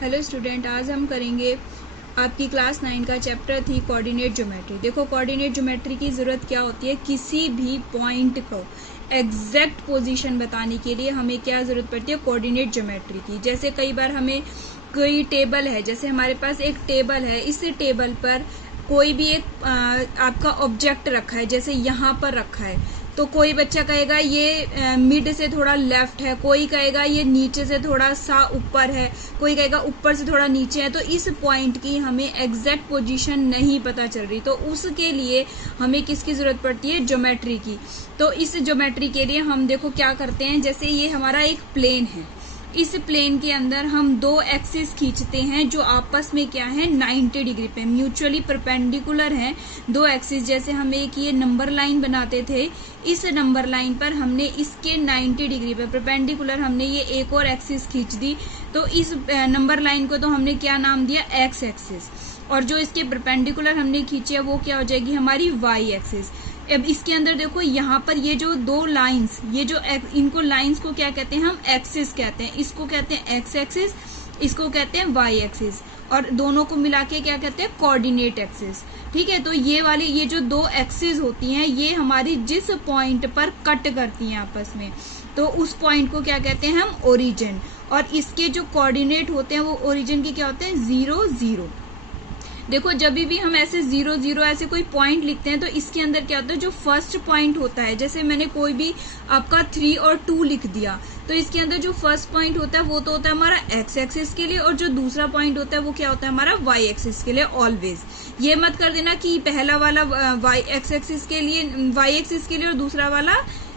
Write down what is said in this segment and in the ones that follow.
Hello student, आज हम करेंगे आपकी क्लास 9 का चैप्टर थी कोऑर्डिनेट ज्योमेट्री। देखो, कोऑर्डिनेट ज्योमेट्री की ज़रूरत क्या होती है, किसी भी पॉइंट को एग्जैक्ट पोजीशन बताने के लिए हमें क्या ज़रूरत पड़ती है, कोऑर्डिनेट ज्योमेट्री की। जैसे कई बार हमें कोई टेबल है, जैसे हमारे पास एक टेबल है, इस टेबल पर कोई भी एक आपका ऑब्जेक्ट रखा है, जैसे यहाँ पर रखा है, तो कोई बच्चा कहेगा ये मिड से थोड़ा लेफ्ट है, कोई कहेगा ये नीचे से थोड़ा सा ऊपर है, कोई कहेगा ऊपर से थोड़ा नीचे है। तो इस पॉइंट की हमें एग्जैक्ट पोजीशन नहीं पता चल रही, तो उसके लिए हमें किसकी जरूरत पड़ती है, ज्योमेट्री की। तो इस ज्योमेट्री के लिए हम देखो क्या करते हैं, जैसे ये हमारा एक प्लेन है, इस प्लेन के अंदर हम दो एक्सिस खींचते हैं जो आपस में क्या है, 90 डिग्री पे म्यूचुअली परपेंडिकुलर हैं दो एक्सिस। जैसे हम एक ये नंबर लाइन बनाते थे, इस नंबर लाइन पर हमने इसके 90 डिग्री पे परपेंडिकुलर हमने ये एक और एक्सिस खींच दी, तो इस नंबर लाइन को तो हमने क्या नाम दिया, एक्स एक्सिस, और जो इसके परपेंडिकुलर हमने खींची है वो क्या हो जाएगी, हमारी वाई एक्सिस। अब इसके अंदर देखो, यहाँ पर ये जो दो लाइंस, ये जो इनको लाइंस को क्या कहते हैं, हम एक्सिस कहते हैं। इसको कहते हैं एक्स एक्सिस, इसको कहते हैं वाई एक्सिस, और दोनों को मिला के क्या कहते हैं, कोऑर्डिनेट एक्सिस। ठीक है, तो ये वाली ये जो दो एक्सिस होती हैं, ये हमारी जिस पॉइंट पर कट करती हैं आपस में, तो उस पॉइंट को क्या कहते हैं हम, ओरिजिन। और इसके जो कोऑर्डिनेट होते हैं वो ओरिजिन के क्या होते हैं, 0 0। देखो, जब भी हम ऐसे 0 0 ऐसे कोई पॉइंट लिखते हैं तो इसके अंदर क्या होता है, जो फर्स्ट पॉइंट होता है, जैसे मैंने कोई भी आपका 3 और 2 लिख दिया, तो इसके अंदर जो फर्स्ट पॉइंट होता है वो तो होता है हमारा एक्स एक्सिस के लिए, और जो दूसरा पॉइंट होता है वो क्या होता है, हमारा वाई एक्सिस के लिए। ऑलवेज ये मत कर देना कि पहला वाला वाई एक्स एक्सिस के लिए, वाई एक्सिस के लिए, और दूसरा वाला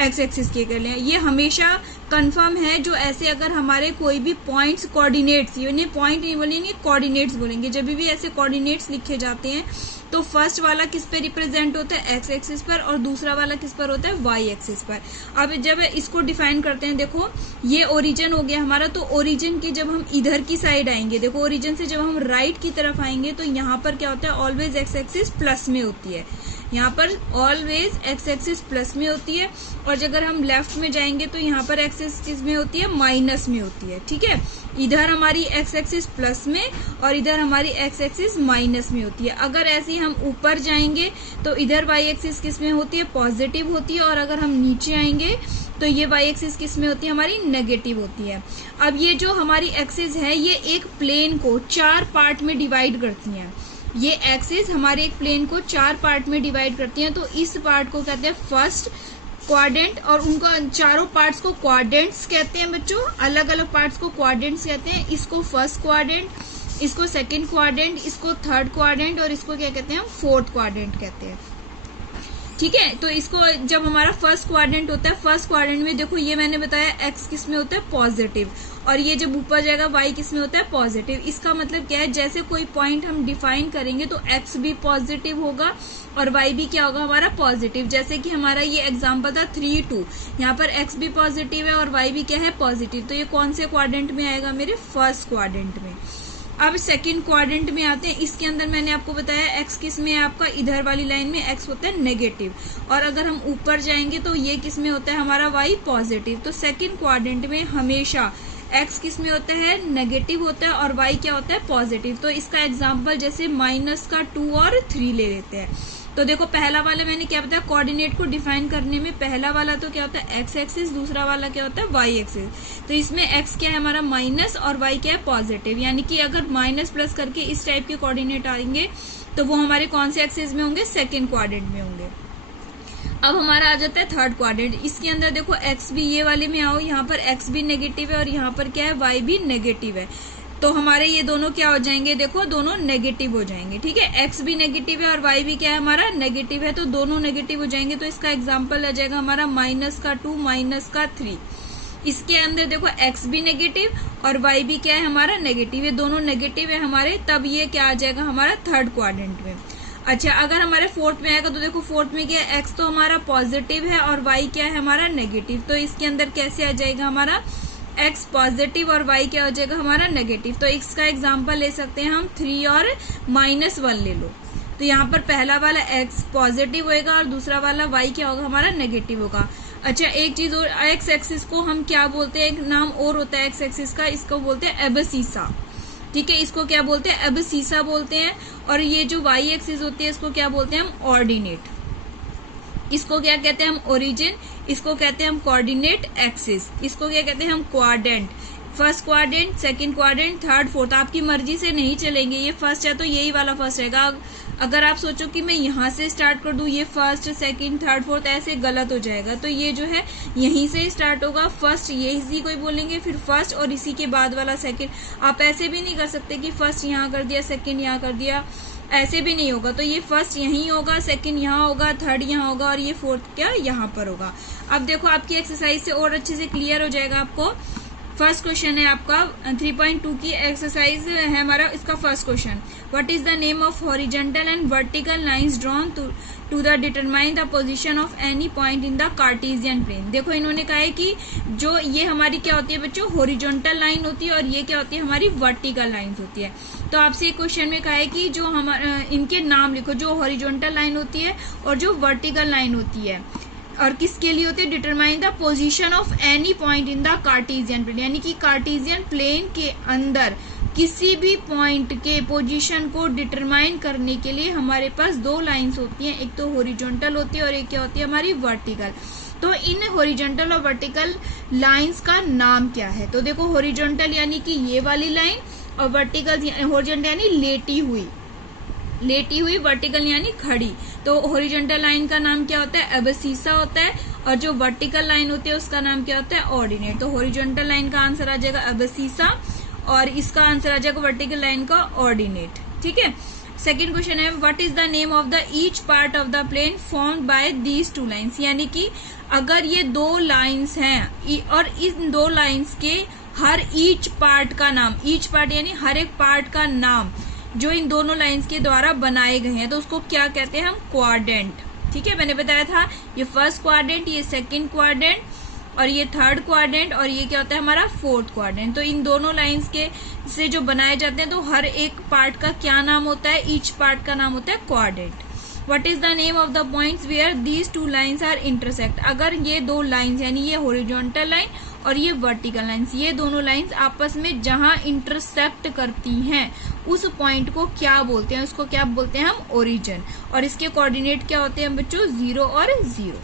एक्स एक्सिस के लिए। ये हमेशा कंफर्म है, जो ऐसे अगर हमारे कोई भी पॉइंट्स कोऑर्डिनेट्स, ये पॉइंट नहीं बोलेंगे, कोऑर्डिनेट्स बोलेंगे। जब भी ऐसे कोऑर्डिनेट्स लिखे जाते हैं तो फर्स्ट वाला किस पे रिप्रेजेंट होता है, एक्स एक्सिस पर, और दूसरा वाला किस पर होता है, वाई एक्सिस पर। अब जब इसको डिफाइन करते हैं, देखो ये ओरिजिन हो गया हमारा, तो ओरिजिन की जब हम इधर की साइड आएंगे, देखो ओरिजिन से जब हम राइट की तरफ आएंगे तो यहाँ पर क्या होता है, ऑलवेज एक्स एक्सिस प्लस में होती है, यहाँ पर ऑलवेज एक्स एक्सिस प्लस में होती है। और अगर हम लेफ्ट में जाएंगे तो यहाँ पर एक्सिस किस में होती है, माइनस में होती है। ठीक है, इधर हमारी एक्स एक्सिस प्लस में और इधर हमारी एक्स एक्सिस माइनस में होती है। अगर ऐसे ही हम ऊपर जाएंगे तो इधर वाई एक्सिस किस में होती है, पॉजिटिव होती है, और अगर हम नीचे आएंगे तो ये वाई एक्सिस किस में होती है, हमारी नेगेटिव होती है। अब ये जो हमारी एक्सिस है, ये एक प्लेन को 4 पार्ट में डिवाइड करती है। ये एक्सिस हमारे एक प्लेन को 4 पार्ट में डिवाइड करती हैं, तो इस पार्ट को कहते हैं फर्स्ट क्वाड्रेंट, और उनको चारों पार्ट्स को क्वाड्रेंट्स कहते हैं बच्चों, अलग अलग पार्ट्स को क्वाड्रेंट्स कहते हैं। इसको फर्स्ट क्वाड्रेंट, इसको सेकंड क्वाड्रेंट, इसको थर्ड क्वाड्रेंट, और इसको क्या कहते हैं हम, फोर्थ क्वाड्रेंट कहते हैं। ठीक है, तो इसको जब हमारा फर्स्ट क्वाड्रेंट होता है, फर्स्ट क्वाड्रेंट में देखो ये मैंने बताया एक्स किस में होता है, पॉजिटिव, और ये जब ऊपर जाएगा वाई किस में होता है, पॉजिटिव। इसका मतलब क्या है, जैसे कोई पॉइंट हम डिफाइन करेंगे तो एक्स भी पॉजिटिव होगा और वाई भी क्या होगा, हमारा पॉजिटिव। जैसे कि हमारा ये एग्जांपल था 3 2, यहाँ पर एक्स भी पॉजिटिव है और वाई भी क्या है, पॉजिटिव। तो ये कौन से क्वाड्रेंट में आएगा, मेरे फर्स्ट क्वाड्रेंट में। अब सेकंड क्वाड्रेंट में आते हैं, इसके अंदर मैंने आपको बताया एक्स किस में है आपका, इधर वाली लाइन में एक्स होता है नेगेटिव, और अगर हम ऊपर जाएंगे तो ये किस में होता है, हमारा वाई पॉजिटिव। तो सेकंड क्वाड्रेंट में हमेशा एक्स किस में होता है, नेगेटिव होता है, और वाई क्या होता है, पॉजिटिव। तो इसका एग्जाम्पल जैसे -2 और 3 ले लेते हैं। तो देखो, पहला वाला मैंने क्या बताया, कोऑर्डिनेट को डिफाइन करने में पहला वाला तो क्या होता है, एक्स एक्सिस, दूसरा वाला क्या होता है, वाई एक्सिस। तो इसमें एक्स क्या है हमारा, माइनस, और वाई क्या है, पॉजिटिव। यानी कि अगर माइनस प्लस करके इस टाइप के कोऑर्डिनेट आएंगे तो वो हमारे कौन से एक्सिस में होंगे, सेकेंड क्वाड्रेंट में होंगे। अब हमारा आ जाता है थर्ड क्वाड्रेंट। इसके अंदर देखो एक्स भी, ये वाले में आओ, यहाँ पर एक्स भी नेगेटिव है और यहाँ पर क्या है, वाई भी नेगेटिव है। तो हमारे ये दोनों क्या हो जाएंगे, देखो दोनों नेगेटिव हो जाएंगे। ठीक है, एक्स भी नेगेटिव है और वाई भी क्या है, हमारा नेगेटिव है, तो दोनों नेगेटिव हो जाएंगे। तो इसका एग्जाम्पल आ जाएगा हमारा -2 -3। इसके अंदर देखो एक्स भी नेगेटिव और वाई भी क्या है, हमारा नेगेटिव, ये दोनों नेगेटिव है हमारे, तब ये क्या आ जाएगा, हमारा थर्ड क्वाड्रेंट में। अच्छा, अगर हमारे फोर्थ में आएगा तो देखो फोर्थ में क्या है, एक्स तो हमारा पॉजिटिव है और वाई क्या है, हमारा नेगेटिव। तो इसके अंदर कैसे आ जाएगा, हमारा एक्स पॉजिटिव और वाई क्या हो जाएगा, हमारा नेगेटिव। तो इसका एग्जांपल ले सकते हैं हम 3 और -1 ले लो। तो यहाँ पर पहला वाला एक्स पॉजिटिव होगा और दूसरा वाला वाई क्या होगा, हमारा नेगेटिव होगा। अच्छा, एक चीज और, एक्स एक्सिस को हम क्या बोलते हैं, एक नाम और होता है एक्स एक्सिस का, इसको बोलते हैं एबसीसा। ठीक है, इसको क्या बोलते हैं, एब्सिसा बोलते हैं। और ये जो वाई एक्सिस होती है इसको क्या बोलते हैं हम, ऑर्डिनेट। इसको क्या कहते हैं हम, ओरिजिन। इसको कहते हैं हम कोऑर्डिनेट एक्सिस। इसको क्या कहते हैं हम, quadrant. First quadrant, second quadrant, third, fourth, आपकी मर्जी से नहीं चलेंगे। ये फर्स्ट है तो यही वाला फर्स्ट रहेगा। अगर आप सोचो कि मैं यहाँ से स्टार्ट कर दूं, ये फर्स्ट, सेकंड, थर्ड, फोर्थ, ऐसे गलत हो जाएगा। तो ये जो है यहीं से स्टार्ट होगा, फर्स्ट ये इसी को ही बोलेंगे, फिर फर्स्ट और इसी के बाद वाला सेकंड। आप ऐसे भी नहीं कर सकते कि फर्स्ट यहाँ कर दिया, सेकंड यहाँ कर दिया, ऐसे भी नहीं होगा। तो ये फर्स्ट यहीं होगा, सेकंड यहाँ होगा, थर्ड यहाँ होगा और ये फोर्थ क्या यहाँ पर होगा। अब देखो आपकी एक्सरसाइज से और अच्छे से क्लियर हो जाएगा आपको। फर्स्ट क्वेश्चन है आपका 3.2 की एक्सरसाइज है हमारा। इसका first question, what is the name of horizontal and vertical lines drawn to the determine the position of any point in the Cartesian plane. देखो इन्होंने कहा है कि जो ये हमारी क्या होती है बच्चों, हॉरिजॉन्टल लाइन होती है और ये क्या होती है हमारी वर्टिकल लाइंस होती है। तो आपसे क्वेश्चन में कहा है कि जो हमारा इनके नाम लिखो, जो हॉरिजॉन्टल लाइन होती है और जो वर्टिकल लाइन होती है, और किसके लिए होते हैं, determine the position of any point in the Cartesian plane. यानी कि कार्टेशियन प्लेन के अंदर किसी भी पॉइंट के पोजीशन को डिटरमाइन करने के लिए हमारे पास दो लाइंस होती हैं, एक तो हॉरिजॉन्टल होती है और एक क्या होती है हमारी वर्टिकल। तो इन हॉरिजॉन्टल और वर्टिकल लाइंस का नाम क्या है। तो देखो हॉरिजॉन्टल यानी कि ये वाली लाइन, और वर्टिकल हॉरिजॉन्टल यानी लेटी हुई, वर्टिकल यानी खड़ी। तो हॉरिजॉन्टल लाइन का नाम क्या होता है, एब्सिसा होता है, और जो वर्टिकल लाइन होती है उसका नाम क्या होता है, ऑर्डिनेट। तो हॉरिजॉन्टल लाइन का आंसर आ जाएगा एब्सिसा और इसका आंसर आ जाएगा वर्टिकल लाइन का ऑर्डिनेट। ठीक है, सेकेंड क्वेश्चन है, what is the name of the each part of the plane formed by these two lines. यानी कि अगर ये दो लाइन्स हैं और इन दो लाइन्स के हर ईच पार्ट का नाम, ईच पार्ट यानी हर एक पार्ट का नाम जो इन दोनों लाइंस के द्वारा बनाए गए हैं, तो उसको क्या कहते हैं हम, क्वाड्रेंट। ठीक है, मैंने बताया था ये फर्स्ट क्वाड्रेंट, ये सेकंड क्वाड्रेंट और ये थर्ड क्वाड्रेंट और ये क्या होता है हमारा फोर्थ क्वाड्रेंट। तो इन दोनों लाइंस के से जो बनाए जाते हैं तो हर एक पार्ट का क्या नाम होता है, ईच पार्ट का नाम होता है quadrant. What is the name of the points where these two lines are intersect. अगर ये दो लाइंस यानी ये हॉरिजॉन्टल लाइन और ये वर्टिकल लाइंस, ये दोनों लाइंस आपस में जहां इंटरसेक्ट करती हैं उस पॉइंट को क्या बोलते हैं, उसको क्या बोलते हैं हम, ओरिजिन। और इसके कोऑर्डिनेट क्या होते हैं बच्चों, 0 और 0।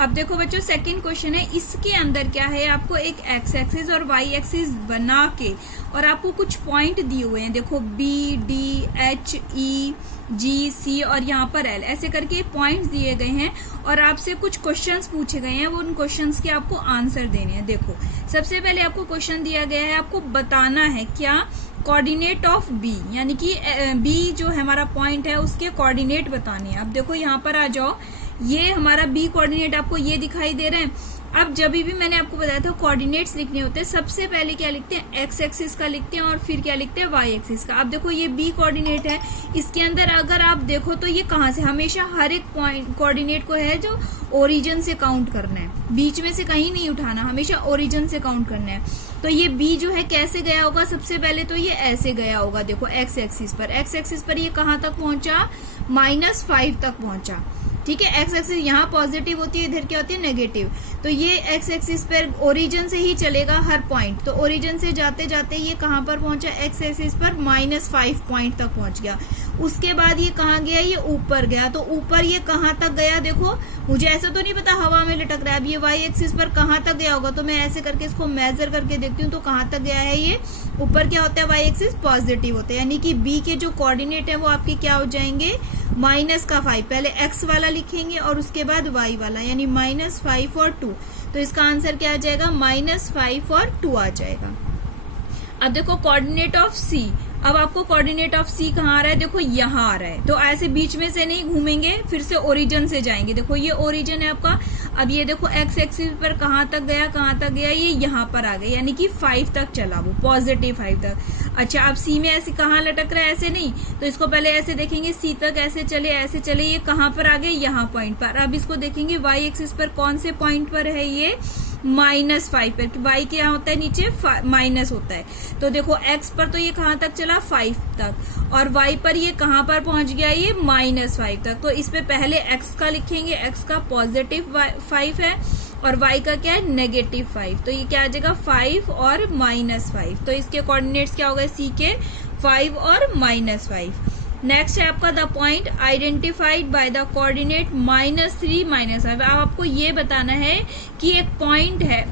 अब देखो बच्चों सेकंड क्वेश्चन है, इसके अंदर क्या है, आपको एक एक्स एक्सिस और वाई एक्सिस बना के और आपको कुछ पॉइंट दिए हुए हैं। देखो बी, डी, एच, ई, जी, सी और यहाँ पर एल, ऐसे करके पॉइंट्स दिए गए हैं और आपसे कुछ क्वेश्चंस पूछे गए हैं, वो उन क्वेश्चंस के आपको आंसर देने हैं। देखो सबसे पहले आपको क्वेश्चन दिया गया है, आपको बताना है क्या, कोऑर्डिनेट ऑफ बी, यानी कि बी जो है हमारा पॉइंट है उसके कोऑर्डिनेट बताने हैं। अब देखो यहाँ पर आ जाओ, ये हमारा बी कोऑर्डिनेट आपको ये दिखाई दे रहे हैं। अब जब भी मैंने आपको बताया था कोऑर्डिनेट्स लिखने होते हैं, सबसे पहले क्या लिखते हैं, एक्स एक्सिस का लिखते हैं और फिर क्या लिखते हैं, वाई एक्सिस का। अब देखो ये बी कोऑर्डिनेट है, इसके अंदर अगर आप देखो तो ये कहाँ से, हमेशा हर एक पॉइंट कोऑर्डिनेट को है जो ओरिजिन से काउंट करना है, बीच में से कहीं नहीं उठाना, हमेशा ओरिजिन से काउंट करना है। तो ये बी जो है कैसे गया होगा, सबसे पहले तो ये ऐसे गया होगा। देखो एक्स एक्सिस पर, एक्स एक्सिस पर ये कहाँ तक पहुंचा, -5 तक पहुंचा। ठीक है, एक्स एक्सिस यहाँ पॉजिटिव होती है, इधर क्या होती है नेगेटिव। तो ये एक्स एक्सिस पर ओरिजिन से ही चलेगा हर पॉइंट, तो ओरिजिन से जाते जाते ये कहाँ पर पहुंचा, एक्स एक्सिस पर -5 पॉइंट तक पहुंच गया। उसके बाद ये कहाँ गया, ये ऊपर गया। तो ऊपर ये कहाँ तक गया, देखो मुझे ऐसा तो नहीं पता, हवा में लटक रहा है। अब ये वाई एक्सिस पर कहाँ तक गया होगा, तो मैं ऐसे करके इसको मेजर करके देखती हूँ, तो कहाँ तक गया है, ये ऊपर क्या होता है, वाई एक्सिस पॉजिटिव होता है। यानी कि बी के जो कोऑर्डिनेट है वो आपके क्या हो जाएंगे, -5। पहले एक्स वाला लिखेंगे और उसके बाद वाई वाला, यानी -5 और 2। तो इसका आंसर क्या आ जाएगा, -5 और 2 आ जाएगा। अब देखो कोऑर्डिनेट ऑफ सी, अब आपको कोऑर्डिनेट ऑफ सी कहाँ आ रहा है, देखो यहाँ आ रहा है। तो ऐसे बीच में से नहीं घूमेंगे, फिर से ओरिजिन से जाएंगे। देखो ये ओरिजिन है आपका। अब ये देखो एक्स एक्सिस पर कहाँ तक गया, कहाँ तक गया, ये यहाँ पर आ गया, यानी कि 5 तक चला, वो +5 तक। अच्छा अब सी में ऐसे कहाँ लटक रहा है, ऐसे नहीं, तो इसको पहले ऐसे देखेंगे, सी तक ऐसे चले, ऐसे चले, ये कहाँ पर आ गए, यहाँ पॉइंट पर। अब इसको देखेंगे वाई एक्सिस पर कौन से पॉइंट पर है, ये -5 पर। वाई क्या होता है, नीचे माइनस होता है। तो देखो एक्स पर तो ये कहाँ तक चला, 5 तक, और वाई पर ये कहाँ पर पहुंच गया, ये -5 तक। तो इस पे पहले एक्स का लिखेंगे, एक्स का +5 है और y का क्या है -5, तो ये क्या आ जाएगा 5 और -5, तो इसके कोऑर्डिनेट्स क्या हो गए सी के 5 और -5। नेक्स्ट है आपका the point identified by the coordinate -3 -5। अब आपको ये बताना है कि एक पॉइंट है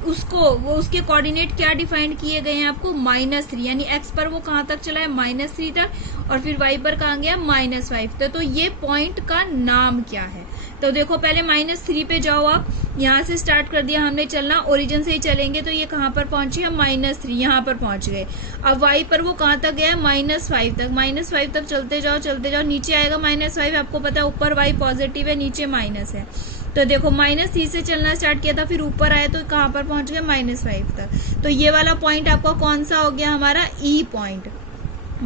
वो उसके कोऑर्डिनेट क्या डिफाइन किए गए हैं आपको -3, यानी x पर वो कहां तक चला है -3 तक, और फिर y पर कहां गया -5 तक। तो ये पॉइंट का नाम क्या है? तो देखो पहले -3 पे जाओ आप, यहाँ से स्टार्ट कर दिया हमने चलना, ओरिजिन से ही चलेंगे तो ये कहाँ पर पहुंचे हम -3, यहाँ पर पहुंच गए। अब y पर वो कहाँ तक गया -5 तक, -5 तक चलते जाओ, नीचे आएगा -5, आपको पता है ऊपर y पॉजिटिव है नीचे माइनस है। तो देखो -3 से चलना स्टार्ट किया था, फिर ऊपर आया तो कहाँ पर पहुंच गए -5 तक। तो ये वाला पॉइंट आपका कौन सा हो गया हमारा ई पॉइंट,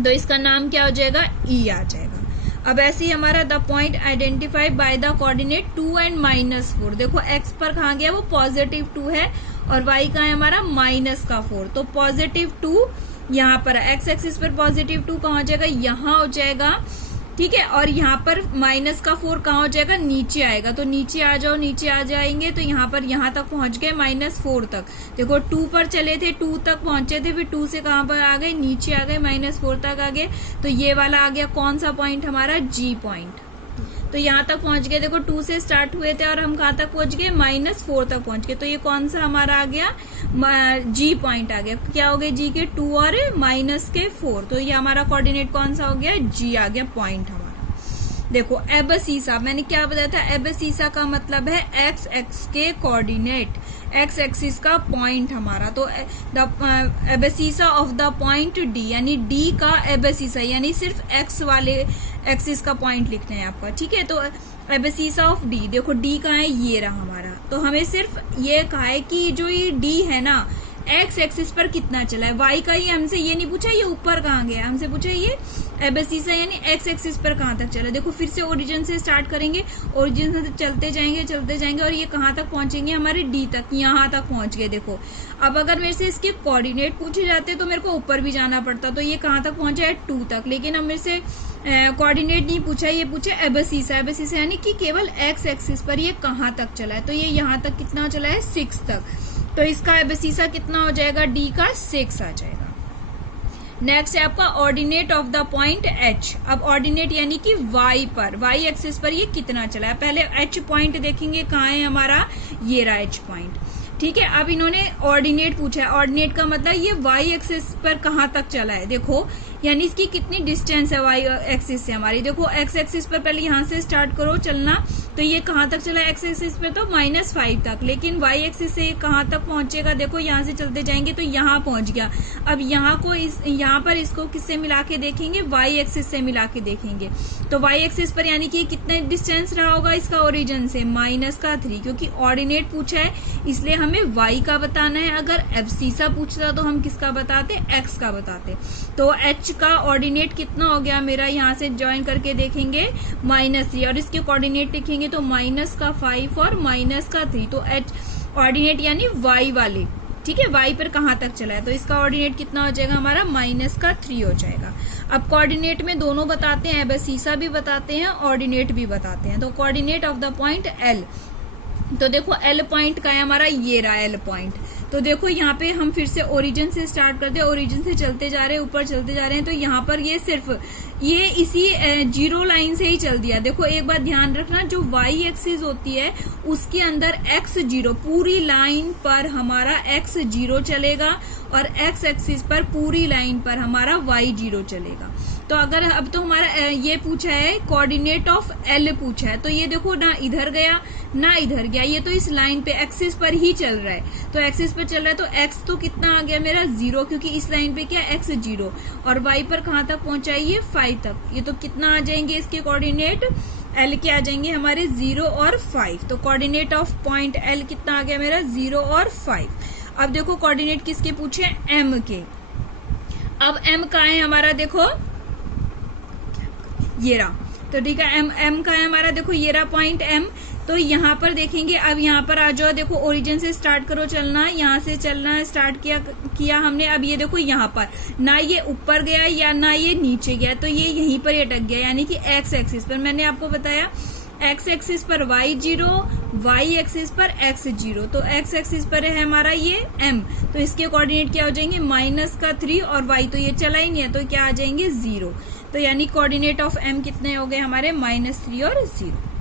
तो इसका नाम क्या हो जाएगा ई आ जाएगा। अब ऐसे ही हमारा the point identified by the coordinate 2 and -4। देखो x पर कहाँ गया वो +2 है और y का है हमारा -4, तो +2 यहाँ पर x एक्सिस पर +2 कहाँ हो जाएगा यहाँ हो जाएगा, ठीक है। और यहाँ पर -4 कहाँ हो जाएगा नीचे आएगा, तो नीचे आ जाओ, नीचे आ जाएंगे तो यहाँ पर यहाँ तक पहुंच गए -4 तक। देखो 2 पर चले थे 2 तक पहुंचे थे, फिर 2 से कहाँ पर आ गए नीचे आ गए -4 तक आ गए। तो ये वाला आ गया कौन सा पॉइंट हमारा जी पॉइंट। तो यहाँ तक पहुंच गए, देखो 2 से स्टार्ट हुए थे और हम कहाँ तक पहुंच गए -4 तक पहुंच गए। तो ये कौन सा हमारा आ गया जी पॉइंट आ गया। क्या हो गया जी के 2 और -4, तो ये हमारा कोऑर्डिनेट कौन सा हो गया जी आ गया पॉइंट हमारा। देखो एबसीसा, मैंने क्या बताया था, एबसीसा का मतलब है एक्स एक्स के कोऑर्डिनेट, एक्स एक्सिस का पॉइंट हमारा। तो the abscissa of the point D, यानी डी का एबसीसा, यानी सिर्फ एक्स वाले एक्सिस का पॉइंट लिखना है आपका, ठीक है। तो एबसीसा ऑफ डी, देखो डी कहाँ है ये रहा हमारा, तो हमें सिर्फ ये कहा है कि जो ये डी है ना एक्स एक्सिस पर कितना चला है, वाई का ये हमसे ये नहीं पूछा ये ऊपर कहाँ गया, हमसे पूछा ये एबसीसा यानी एक्स एक्सिस पर कहाँ तक चला। देखो फिर से ओरिजिन से स्टार्ट करेंगे, ओरिजिन से चलते जाएंगे और ये कहाँ तक पहुंचेंगे हमारे डी तक, यहाँ तक पहुंच गए। देखो अब अगर मेरे से इसके कोऑर्डिनेट पूछे जाते तो मेरे को ऊपर भी जाना पड़ता, तो ये कहाँ तक पहुंचा है 2 तक, लेकिन अब मेरे से कोऑर्डिनेट नहीं पूछा, ये पूछा एबसीसा, एबसीसा यानी कि केवल एक्स एक्सिस पर ये कहाँ तक चला है, तो ये यहाँ तक कितना चला है 6 तक। तो इसका एबसीसा कितना हो जाएगा डी का 6 आ जाएगा। नेक्स्ट है आपका ordinate of the point H. अब ऑर्डिनेट यानी कि वाई पर, वाई एक्सिस पर ये कितना चला है। पहले एच पॉइंट देखेंगे कहाँ है हमारा, ये रहा एच पॉइंट, ठीक है। अब इन्होंने ऑर्डिनेट पूछा है, ऑर्डिनेट का मतलब ये वाई एक्सिस पर कहाँ तक चला है, देखो यानी इसकी कितनी डिस्टेंस है वाई एक्सिस से हमारी। देखो एक्स एक्सिस पर पहले यहाँ से स्टार्ट करो चलना, तो ये कहाँ तक चला एक्स एक्सिस पे तो -5 तक, लेकिन वाई एक्सिस से कहाँ तक पहुंचेगा, देखो यहाँ से चलते जाएंगे तो यहाँ पहुंच गया। अब यहाँ को यहाँ पर इसको किससे मिला के देखेंगे, वाई एक्सिस से मिला के देखेंगे, तो वाई एक्सिस पर यानी कि कितने डिस्टेंस रहा होगा इसका ओरिजिन से -3, क्योंकि ऑर्डिनेट पूछा है इसलिए हमें वाई का बताना है। अगर एबसीसा पूछता तो हम किसका बताते, एक्स का बताते। तो एच का ऑर्डिनेट कितना हो गया मेरा, यहाँ से ज्वाइन करके देखेंगे -3, और इसके कोऑर्डिनेट लिखेंगे तो -5 और -3, तो एच ऑर्डिनेट यानी वाई वाले, ठीक है, वाई पर कहाँ तक चला है, तो इसका ऑर्डिनेट कितना हो जाएगा हमारा -3 हो जाएगा। अब कोऑर्डिनेट में दोनों बताते हैं, एबसीसा भी बताते हैं, ऑर्डिनेट भी बताते हैं। तो coordinate of the point L, तो देखो एल पॉइंट का है हमारा ये रहा एल पॉइंट। तो देखो यहाँ पे हम फिर से ओरिजिन से स्टार्ट करते हैं, ओरिजिन से चलते जा रहे हैं, ऊपर चलते जा रहे हैं, तो यहाँ पर ये सिर्फ ये इसी 0 लाइन से ही चल दिया। देखो एक बात ध्यान रखना, जो वाई एक्सिस होती है उसके अंदर x0 पूरी लाइन पर हमारा x0 चलेगा और x एक्सिस पर पूरी लाइन पर हमारा y0 चलेगा। तो अगर अब तो हमारा ये पूछा है कोऑर्डिनेट ऑफ एल पूछा है, तो ये देखो ना इधर गया ना इधर गया, ये तो इस लाइन पे एक्सिस पर ही चल रहा है। तो एक्सिस पर चल रहा है तो x तो कितना आ गया मेरा 0, क्योंकि इस लाइन पे क्या x0, और y पर कहाँ तक पहुंचा है ये 5 तक। ये तो कितना आ जाएंगे इसके कोऑर्डिनेट एल के आ जाएंगे हमारे 0 और 5। तो कोऑर्डिनेट ऑफ पॉइंट एल कितना आ गया मेरा 0 और 5। अब देखो कोऑर्डिनेट किसके पूछे, एम के। अब एम कहाँ है हमारा, देखो ये रहा, तो ठीक है एम का है हमारा, देखो ये रहा पॉइंट एम। तो यहाँ पर देखेंगे, अब यहाँ पर आ जाओ, देखो ओरिजिन से स्टार्ट करो चलना, यहाँ से चलना स्टार्ट किया हमने। अब ये देखो यहाँ पर ना ये ऊपर गया या ना ये नीचे गया, तो ये यहीं पर अटक गया, यानी कि एक्स एक्सिस पर। मैंने आपको बताया एक्स एक्सिस पर y0 वाई एक्सिस पर x 0, तो x एक्सिस पर है हमारा ये m, तो इसके कोऑर्डिनेट क्या हो जाएंगे -3 और y तो ये चला ही नहीं है तो क्या आ जाएंगे 0। तो यानी कोऑर्डिनेट ऑफ m कितने हो गए हमारे -3 और 0।